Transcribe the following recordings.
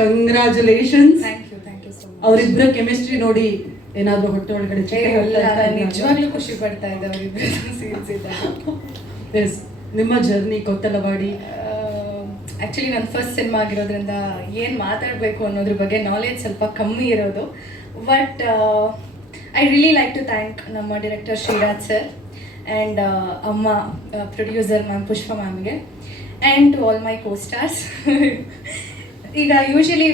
Congratulations thank you thank you so much ಅವರಿಬ್ಬರ chemistry ನೋಡಿ ಏನಾದ್ರೂ ಹೊಟ್ಟೆ ಒಳಗಡೆ ನಿಜವಾಗ್ಲೂ ಖುಷಿ ಪಡ್ತಾ ಇದ್ದೆ ಅವರಿಬ್ಬರು ಎಸ್ ನಿಮ್ಮ ಜರ್ನಿ ಕೊತ್ತಲವಾಡಿ. ಆ್ಯಕ್ಚುಲಿ ನನ್ನ ಫಸ್ಟ್ ಸಿನಿಮಾ ಆಗಿರೋದ್ರಿಂದ ಏನು ಮಾತಾಡಬೇಕು ಅನ್ನೋದ್ರ ಬಗ್ಗೆ ನಾಲೆಜ್ ಸ್ವಲ್ಪ ಕಮ್ಮಿ ಇರೋದು. But I really like to thank ನಮ್ಮ ಡೈರೆಕ್ಟರ್ ಶ್ರೀರಾಜ್ ಸರ್ ಆ್ಯಂಡ್ ಅಮ್ಮ producer ma'am Pushpa ಮ್ಯಾಮ್ಗೆ and to all my co stars ಈಗ ಯೂಶಲಿ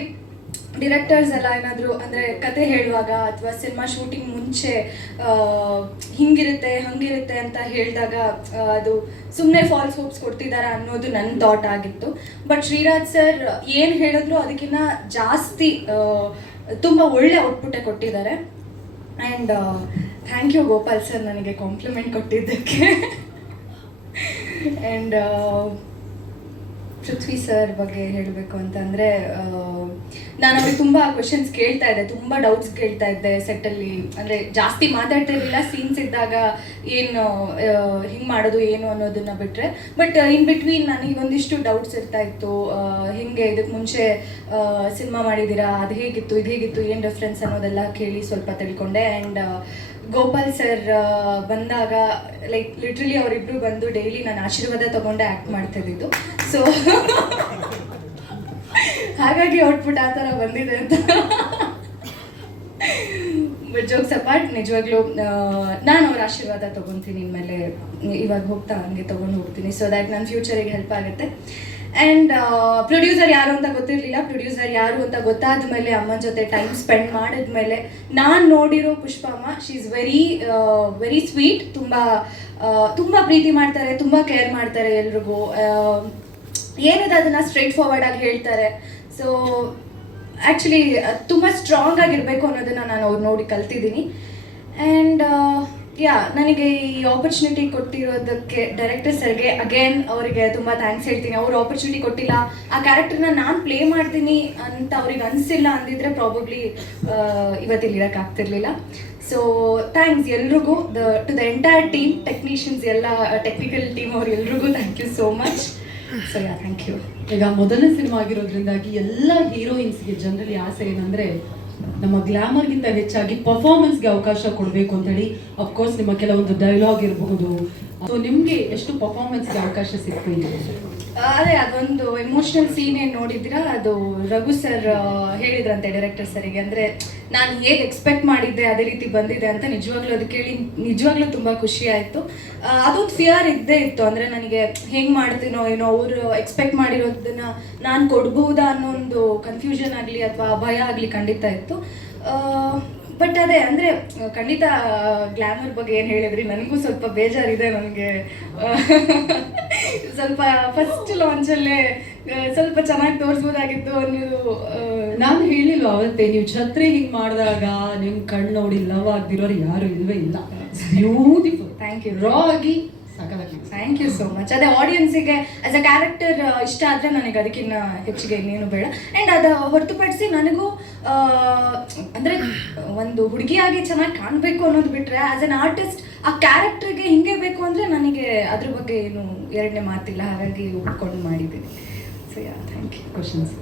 ಡಿರೆಕ್ಟರ್ಸ್ ಎಲ್ಲ ಏನಾದರೂ ಅಂದರೆ ಕತೆ ಹೇಳುವಾಗ ಅಥವಾ ಸಿನಿಮಾ ಶೂಟಿಂಗ್ ಮುಂಚೆ ಹಿಂಗಿರುತ್ತೆ, ಹಂಗಿರುತ್ತೆ ಅಂತ ಹೇಳಿದಾಗ ಅದು ಸುಮ್ಮನೆ ಫಾಲ್ಸ್ ಹೋಪ್ಸ್ ಕೊಡ್ತಿದ್ದಾರೆ ಅನ್ನೋದು ನನ್ನ ಥಾಟ್ ಆಗಿತ್ತು. ಬಟ್ ಶ್ರೀರಾಜ್ ಸರ್ ಏನು ಹೇಳಿದ್ರು ಅದಕ್ಕಿಂತ ಜಾಸ್ತಿ ತುಂಬ ಒಳ್ಳೆ ಔಟ್ಪುಟ್ಟೆ ಕೊಟ್ಟಿದ್ದಾರೆ. And thank you Gopal sir ನನಗೆ ಕಾಂಪ್ಲಿಮೆಂಟ್ ಕೊಟ್ಟಿದ್ದಕ್ಕೆ. ಆ್ಯಂಡ್ ಪೃಥ್ವಿ ಸರ್ ಬಗ್ಗೆ ಹೇಳಬೇಕು ಅಂತಂದರೆ ನಾನು ಅವ್ರಿಗೆ ತುಂಬಾ ಕ್ವಶನ್ಸ್ ಕೇಳ್ತಾ ಇದ್ದೆ, ತುಂಬಾ ಡೌಟ್ಸ್ ಕೇಳ್ತಾ ಇದ್ದೆ ಸೆಟ್ಟಲ್ಲಿ ಅಂದ್ರೆ ಜಾಸ್ತಿ ಮಾತಾಡ್ತಾ ಇರಲಿಲ್ಲ ಸೀನ್ಸ್ ಇದ್ದಾಗ ಏನು ಹಿಂಗ್ ಮಾಡೋದು, ಏನು ಅನ್ನೋದನ್ನ ಬಿಟ್ರೆ. ಬಟ್ ಇನ್ ಬಿಟ್ವೀನ್ ನನಗೆ ಒಂದಿಷ್ಟು ಡೌಟ್ಸ್ ಇರ್ತಾ ಇತ್ತು. ಹಿಂಗೆ ಇದಕ್ಕೆ ಮುಂಚೆ ಸಿನಿಮಾ ಮಾಡಿದ್ದೀರಾ, ಅದು ಹೇಗಿತ್ತು, ಇದು ಹೇಗಿತ್ತು, ಏನು ರೆಫರೆನ್ಸ್ ಅನ್ನೋದೆಲ್ಲ ಕೇಳಿ ಸ್ವಲ್ಪ ತಿಳ್ಕೊಂಡೆ. ಆ್ಯಂಡ್ ಗೋಪಾಲ್ ಸರ್ ಬಂದಾಗ ಲೈಕ್ ಲಿಟ್ರಲಿ ಅವರಿಬ್ರು ಬಂದು ಡೈಲಿ ನಾನು ಆಶೀರ್ವಾದ ತಗೊಂಡೆ ಆ್ಯಕ್ಟ್ ಮಾಡ್ತಾ ಇದ್ದಿದ್ದು. ಸೊ ಹಾಗಾಗಿ ಔಟ್ಪುಟ್ ಆ ಥರ ಬಂದಿದೆ ಅಂತ. ಬಟ್ ಜೋಕ್ಸ್ ಅಪಾರ್ಟ್ ನಿಜವಾಗ್ಲೂ ನಾನು ಅವ್ರ ಆಶೀರ್ವಾದ ತೊಗೊತೀನಿ ಮೇಲೆ. ಇವಾಗ ಹೋಗ್ತಾ ಹಂಗೆ ತೊಗೊಂಡು ಹೋಗ್ತೀನಿ ಸೊ ದ್ಯಾಟ್ ನನ್ನ ಫ್ಯೂಚರಿಗೆ ಹೆಲ್ಪ್ ಆಗುತ್ತೆ. ಆ್ಯಂಡ್ ಪ್ರೊಡ್ಯೂಸರ್ ಯಾರು ಅಂತ ಗೊತ್ತಿರಲಿಲ್ಲ. ಪ್ರೊಡ್ಯೂಸರ್ ಯಾರು ಅಂತ ಗೊತ್ತಾದ ಮೇಲೆ ಅಮ್ಮನ ಜೊತೆ ಟೈಮ್ ಸ್ಪೆಂಡ್ ಮಾಡಿದ್ಮೇಲೆ ನಾನು ನೋಡಿರೋ Pushpamma she is very very sweet ತುಂಬ ತುಂಬ ಪ್ರೀತಿ ಮಾಡ್ತಾರೆ, ತುಂಬ ಕೇರ್ ಮಾಡ್ತಾರೆ ಎಲ್ರಿಗೂ. ಏನಿದೆ ಅದನ್ನು ಸ್ಟ್ರೈಟ್ ಫಾರ್ವರ್ಡ್ ಆಗಿ ಹೇಳ್ತಾರೆ. ಸೊ ಆ್ಯಕ್ಚುಲಿ ತುಂಬ ಸ್ಟ್ರಾಂಗ್ ಆಗಿರಬೇಕು ಅನ್ನೋದನ್ನು ನಾನು ಅವ್ರು ನೋಡಿ ಕಲ್ತಿದ್ದೀನಿ. ಆ್ಯಂಡ್ ಯಾ ನನಗೆ ಈ ಆಪರ್ಚುನಿಟಿ ಕೊಟ್ಟಿರೋದಕ್ಕೆ ಡೈರೆಕ್ಟರ್ ಸರ್ಗೆ ಅಗೇನ್ ಅವರಿಗೆ ತುಂಬ ಥ್ಯಾಂಕ್ಸ್ ಹೇಳ್ತೀನಿ. ಅವರು ಆಪರ್ಚುನಿಟಿ ಕೊಟ್ಟಿಲ್ಲ. ಆ ಕ್ಯಾರೆಕ್ಟರ್ನ ನಾನು ಪ್ಲೇ ಮಾಡ್ತೀನಿ ಅಂತ ಅವ್ರಿಗೆ ಅನಿಸಿಲ್ಲ ಅಂದಿದ್ರೆ ಪ್ರಾಬಬ್ಲಿ ಇವತ್ತಿಲ್ಲಿ ಇರೋಕ್ಕಾಗ್ತಿರ್ಲಿಲ್ಲ ಸೊ ಥ್ಯಾಂಕ್ಸ್ ಎಲ್ರಿಗೂ. The to the entire team technicians ಎಲ್ಲ ಟೆಕ್ನಿಕಲ್ ಟೀಮ್ ಅವ್ರು ಎಲ್ರಿಗೂ thank you so much so yeah thank you ಈಗ ಮೊದಲನೇ ಸಿನಿಮಾ ಆಗಿರೋದ್ರಿಂದಾಗಿ ಎಲ್ಲ ಹೀರೋಯಿನ್ಸ್ಗೆ ಜನರಲಿ ಆಸೆ ಏನಂದ್ರೆ ನಮ್ಮ ಗ್ಲಾಮರ್ಗಿಂತ ಹೆಚ್ಚಾಗಿ ಪರ್ಫಾರ್ಮೆನ್ಸ್ಗೆ ಅವಕಾಶ ಕೊಡಬೇಕು ಅಂತ ಹೇಳಿ ಅಫ್ಕೋರ್ಸ್ ನಿಮ್ಮ ಕೆಲವೊಂದು ಡೈಲಾಗ್ ಇರಬಹುದು. ಸೊ ನಿಮಗೆ ಎಷ್ಟು ಪರ್ಫಾರ್ಮೆನ್ಸ್ಗೆ ಅವಕಾಶ ಸಿಗ್ತೀನಿ? ಅದೇ, ಅದೊಂದು ಎಮೋಷನಲ್ ಸೀನ್ ಏನು ನೋಡಿದ್ದೀರಾ? ಅದು ರಘು ಸರ್ ಹೇಳಿದ್ರಂತೆ ಡೈರೆಕ್ಟರ್ ಸರಿಗೆ ಅಂದರೆ, ನಾನು ಹೇಗೆ ಎಕ್ಸ್ಪೆಕ್ಟ್ ಮಾಡಿದ್ದೆ, ಅದೇ ರೀತಿ ಬಂದಿದೆ ಅಂತ ನಿಜವಾಗ್ಲೂ ಅದು ಕೇಳಿ ನಿಜವಾಗ್ಲೂ ತುಂಬಾ ಖುಷಿ ಆಯ್ತು. ಅದೊಂದು ಫಿಯರ್ ಇದ್ದೇ ಇತ್ತು. ಅಂದರೆ, ನನಗೆ ಹೆಂಗ್ ಮಾಡ್ತೀನೋ ಏನೋ ಅವರು ಎಕ್ಸ್ಪೆಕ್ಟ್ ಮಾಡಿರೋದನ್ನ ನಾನು ಕೊಡ್ಬಹುದಾ ಅನ್ನೋ ಒಂದು ಕನ್ಫ್ಯೂಷನ್ ಆಗಲಿ ಅಥವಾ ಭಯ ಆಗಲಿ ಖಂಡಿತ ಇತ್ತು. ಬಟ್ ಅದೇ, ಅಂದರೆ, ಖಂಡಿತ ಗ್ಲಾಮರ್ ಬಗ್ಗೆ ಏನು ಹೇಳಿದ್ರಿ? ನನಗೂ ಸ್ವಲ್ಪ ಬೇಜಾರಿದೆ ನನಗೆ. ಸ್ವಲ್ಪ ಫಸ್ಟ್ ಲಾಂಚಲ್ಲೇ ಸ್ವಲ್ಪ ಚೆನ್ನಾಗಿ ತೋರಿಸ್ಬೋದಾಗಿತ್ತು ಅನ್ನೋದು ನಾನು ಹೇಳಿಲ್ಲ ಅವತ್ತೇ ನೀವು ಛತ್ರಿ ಹಿಂಗ್ ಮಾಡಿದಾಗ ನಿಮ್ ಕಣ್ಣು ನೋಡಿ ಲವ್ ಆಗ್ದಿರೋರು ಯಾರು ಇಲ್ವೇ ಇಲ್ಲ. ಬ್ಯೂಟಿಫುಲ್ ಥ್ಯಾಂಕ್ ಯು ರಾ ಆಗಿ ಥ್ಯಾಂಕ್ ಯು ಸೋ ಮಚ್ ಅದೇ ಆಡಿಯನ್ಸಿಗೆ ಆಸ್ ಅ ಕ್ಯಾರೆಕ್ಟರ್ ಇಷ್ಟ ಆದರೆ ನನಗೆ ಅದಕ್ಕಿಂತ ಹೆಚ್ಚಿಗೆ ಇನ್ನೇನು ಬೇಡ. ಆ್ಯಂಡ್ ಅದು ಹೊರತುಪಡಿಸಿ ನನಗೂ ಅಂದ್ರೆ ಒಂದು ಹುಡುಗಿಯಾಗಿ ಚೆನ್ನಾಗಿ ಕಾಣಬೇಕು ಅನ್ನೋದು ಬಿಟ್ಟರೆ ಆಸ್ ಅನ್ ಆರ್ಟಿಸ್ಟ್ ಆ ಕ್ಯಾರೆಕ್ಟರ್ಗೆ ಹಿಂಗೆ ಬೇಕು ಅಂದರೆ ನನಗೆ ಅದ್ರ ಬಗ್ಗೆ ಏನು ಎರಡನೇ ಮಾತಿಲ್ಲ, ಹಾಗಾಗಿ ಒಪ್ಕೊಂಡು ಮಾಡಿದ್ದೀನಿ. So yeah thank you questions